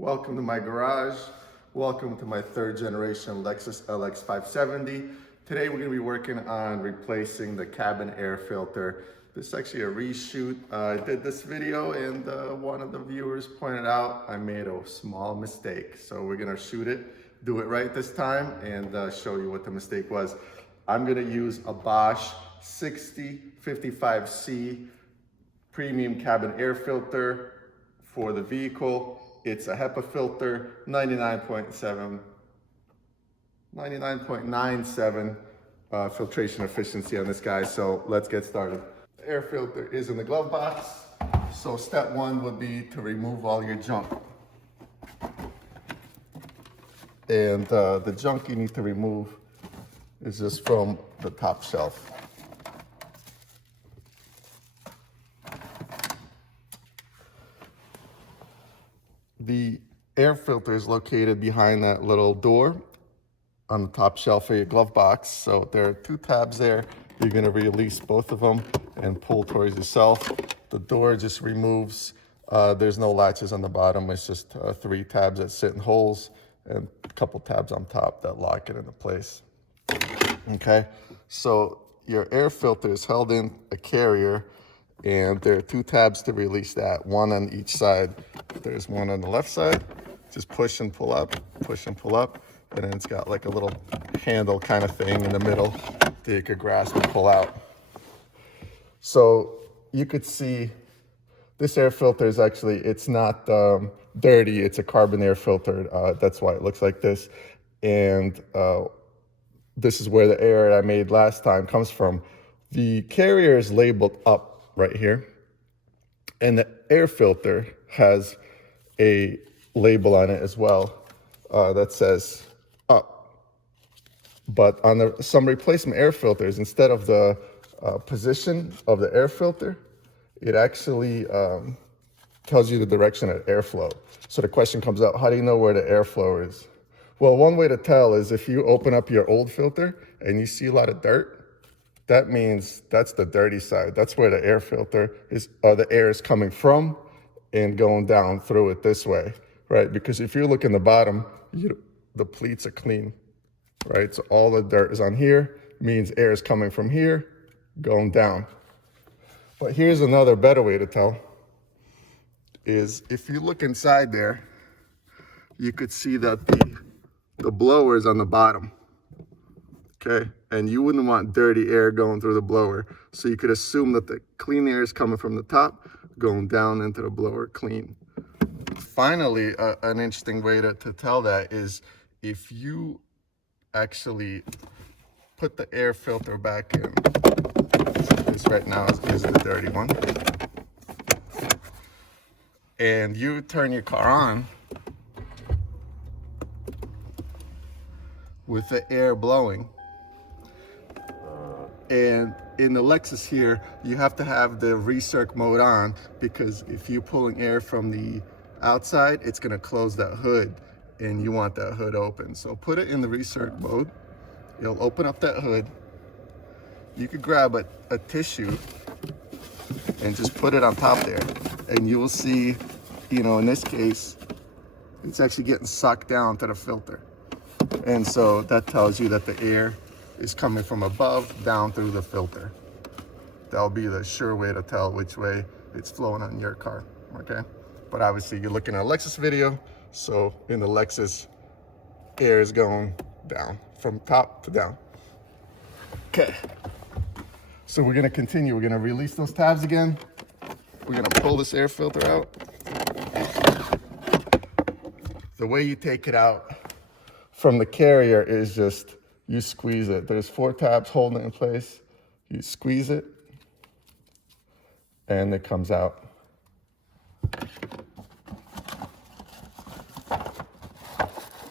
Welcome to my garage. Welcome to my third generation Lexus LX570. Today we're going to be working on replacing the cabin air filter. This is actually a reshoot. I did this video and one of the viewers pointed out I made a small mistake. So we're going to shoot it, do it right this time, and show you what the mistake was. I'm going to use a Bosch 6055C premium cabin air filter for the vehicle. It's a HEPA filter, 99.97 filtration efficiency on this guy. So let's get started. The air filter is in the glove box. So step one would be to remove all your junk. And the junk you need to remove is just from the top shelf. The air filter is located behind that little door on the top shelf of your glove box. So there are two tabs there. You're going to release both of them and pull towards yourself. The door just removes. There's no latches on the bottom. It's just three tabs that sit in holes and a couple tabs on top that lock it into place. Okay, so your air filter is held in a carrier, and there are two tabs to release that, one on each side. There's one on the left side, just push and pull up, and then it's got like a little handle kind of thing in the middle that you could grasp and pull out. So you could see this air filter is actually, it's not dirty, it's a carbon air filter. That's why it looks like this. And this is where the error I made last time comes from. The carrier is labeled up right here, and the air filter has a label on it as well that says up. But on some replacement air filters, instead of the position of the air filter, it actually tells you the direction of airflow. So the question comes out, how do you know where the airflow is? Well, one way to tell is if you open up your old filter and you see a lot of dirt, that means that's the dirty side. That's where the air filter is, the air is coming from and going down through it this way, right? Because if you look in the bottom, the pleats are clean, right? So all the dirt is on here, means air is coming from here, going down. But here's another better way to tell, is if you look inside there, you could see that the blower is on the bottom. Okay, and you wouldn't want dirty air going through the blower. So you could assume that the clean air is coming from the top, going down into the blower clean. Finally, an interesting way to tell that is if you actually put the air filter back in. This right now is the dirty one. And you turn your car on with the air blowing. And in the Lexus here, you have to have the recirc mode on, because if you're pulling air from the outside, it's gonna close that hood, and you want that hood open. So put it in the recirc mode. It'll open up that hood. You could grab a tissue and just put it on top there, and you will see, in this case, it's actually getting sucked down to the filter. And so that tells you that the air is coming from above down through the filter. That'll be the sure way to tell which way it's flowing on your car, okay? But obviously you're looking at a Lexus video, so in the Lexus, air is going down from top to down. Okay, so we're gonna continue. We're gonna release those tabs again. We're gonna pull this air filter out. The way you take it out from the carrier is just, you squeeze it. There's four tabs holding it in place. You squeeze it, and it comes out.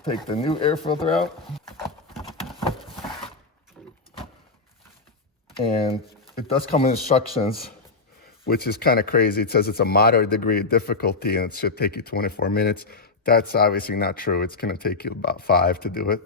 Take the new air filter out. And it does come in instructions, which is kind of crazy. It says it's a moderate degree of difficulty and it should take you 24 minutes. That's obviously not true. It's gonna take you about 5 to do it.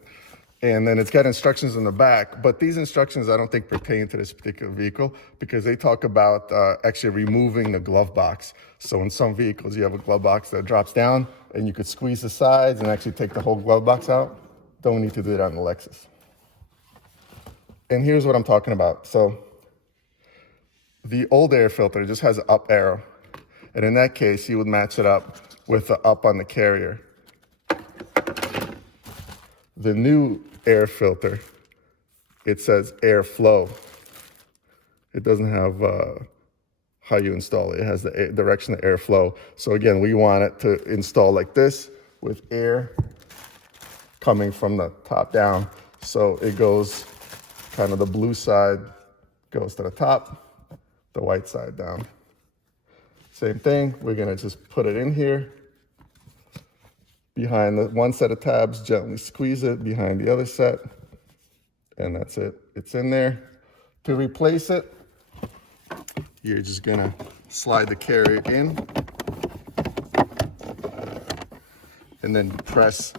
And then it's got instructions in the back, but these instructions I don't think pertain to this particular vehicle, because they talk about actually removing the glove box. So in some vehicles, you have a glove box that drops down and you could squeeze the sides and actually take the whole glove box out. Don't need to do that on the Lexus. And here's what I'm talking about. So the old air filter just has an up arrow. And in that case, you would match it up with the up on the carrier. The new air filter, it says airflow. It doesn't have how you install it. It has the direction of airflow. So again, we want it to install like this with air coming from the top down. So it goes kind of the blue side goes to the top, the white side down. Same thing, we're gonna just put it in here. Behind the one set of tabs, gently squeeze it behind the other set. And that's it, it's in there. To replace it, you're just gonna slide the carrier in and then press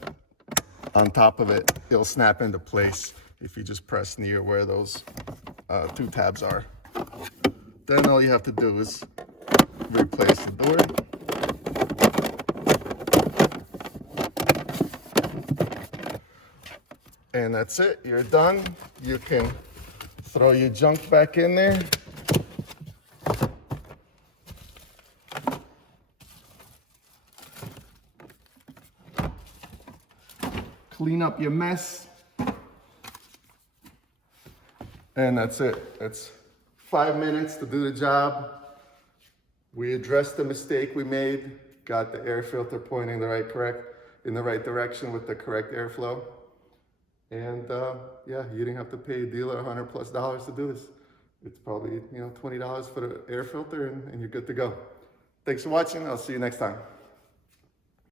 on top of it. It'll snap into place if you just press near where those two tabs are. Then all you have to do is replace the door. And that's it, you're done. You can throw your junk back in there. Clean up your mess. And that's it. It's 5 minutes to do the job. We addressed the mistake we made, got the air filter pointing in the right direction with the correct airflow. And yeah, you didn't have to pay a dealer $100+ to do this. It's probably $20 for the air filter and you're good to go. Thanks for watching. I'll see you next time.